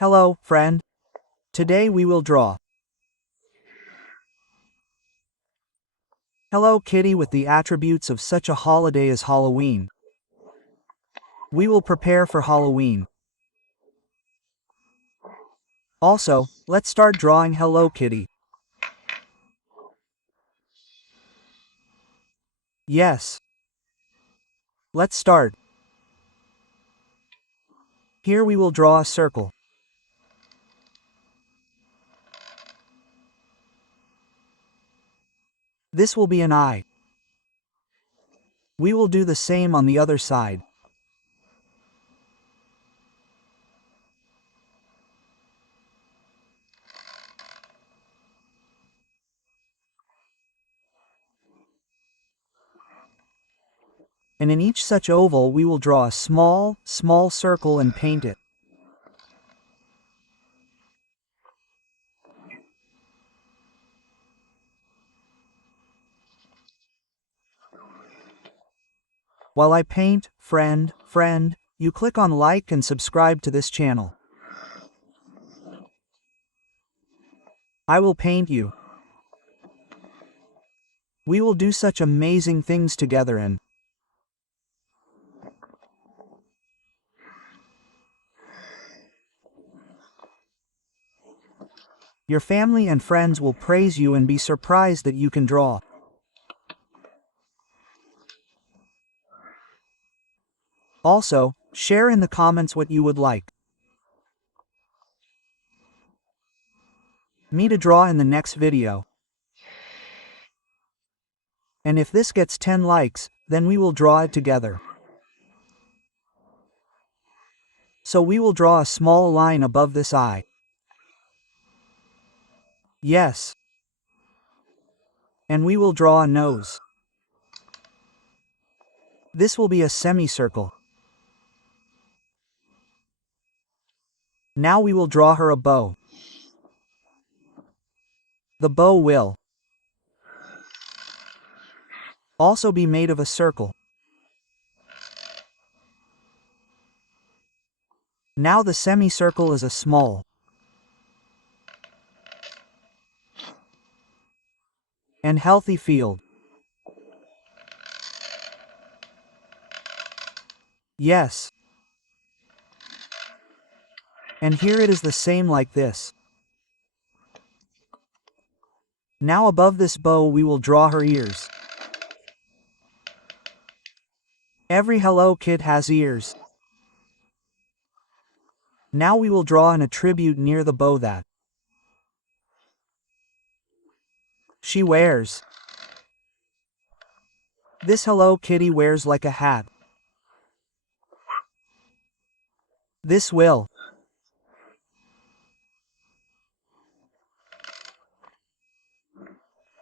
Hello, friend. Today we will draw Hello Kitty with the attributes of such a holiday as Halloween. We will prepare for Halloween. Also, let's start drawing Hello Kitty. Yes. Let's start. Here we will draw a circle. This will be an eye. We will do the same on the other side. And in each such oval we will draw a small circle and paint it. While I paint, friend, you click on like and subscribe to this channel. I will paint you. We will do such amazing things together and your family and friends will praise you and be surprised that you can draw. Also, share in the comments what you would like me to draw in the next video. And if this gets 10 likes, then we will draw it together. So we will draw a small line above this eye. Yes. And we will draw a nose. This will be a semicircle. Now we will draw her a bow. The bow will also be made of a circle. Now the semicircle is a small and healthy field. Yes. And here it is the same like this. Now above this bow we will draw her ears. Every Hello Kid has ears. Now we will draw an attribute near the bow that she wears. This Hello Kitty wears like a hat. This will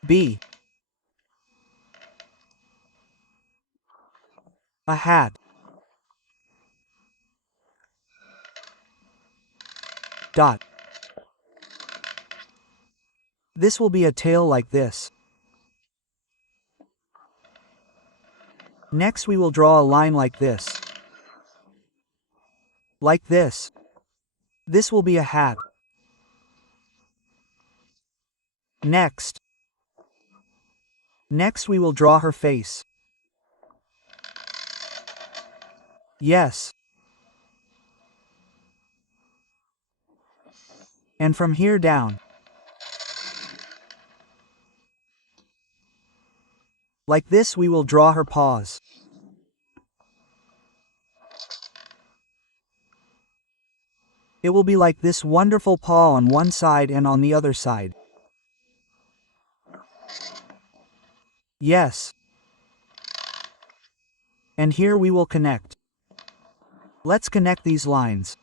be a hat. Dot. This will be a tail like this. Next we will draw a line like this. Like this. This will be a hat. Next we will draw her face. Yes. And from here down. Like this we will draw her paws. It will be like this wonderful paw on one side and on the other side. Yes. And here we will connect. Let's connect these lines.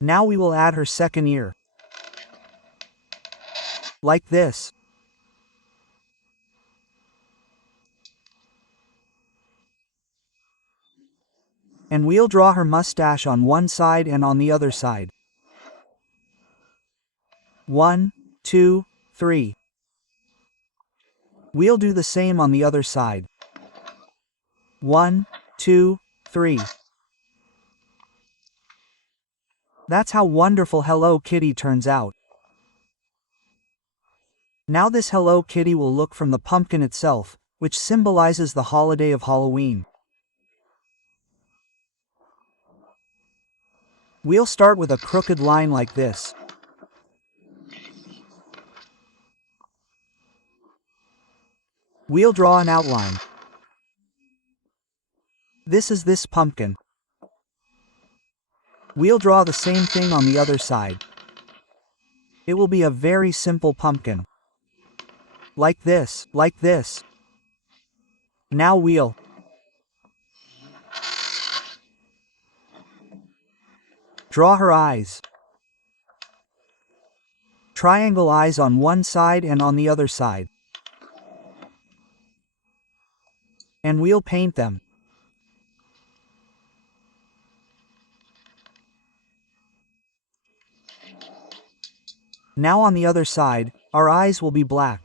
Now we will add her second ear. Like this. And we'll draw her mustache on one side and on the other side. 1, 2, 3. We'll do the same on the other side. 1, 2, 3. That's how wonderful Hello Kitty turns out. Now this Hello Kitty will look from the pumpkin itself, which symbolizes the holiday of Halloween. We'll start with a crooked line like this. We'll draw an outline. This is this pumpkin. We'll draw the same thing on the other side. It will be a very simple pumpkin. Like this, like this. Now we'll draw her eyes. Triangle eyes on one side and on the other side. And we'll paint them. Now on the other side, our eyes will be black.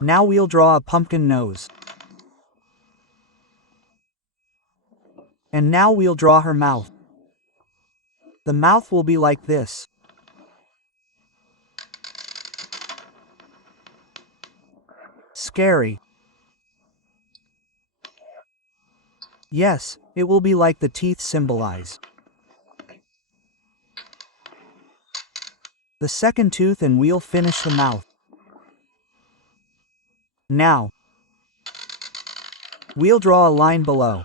Now we'll draw a pumpkin nose. And now we'll draw her mouth. The mouth will be like this. Scary. Yes, it will be like the teeth symbolize the second tooth, and we'll finish the mouth. Now, we'll draw a line below.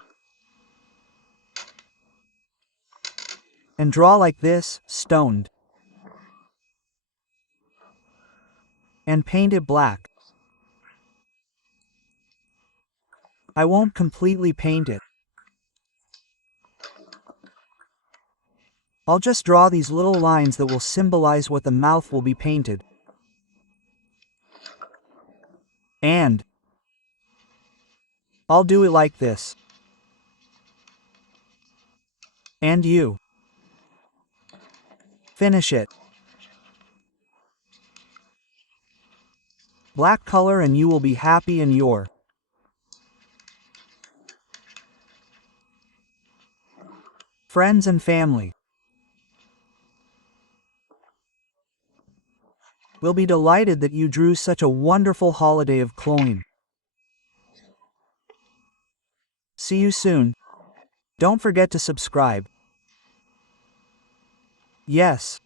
And draw like this, stoned. And paint it black. I won't completely paint it. I'll just draw these little lines that will symbolize what the mouth will be painted. And I'll do it like this. And you finish it. Black color, and you will be happy in your friends and family will be delighted that you drew such a wonderful holiday of Halloween. See you soon. Don't forget to subscribe. Yes.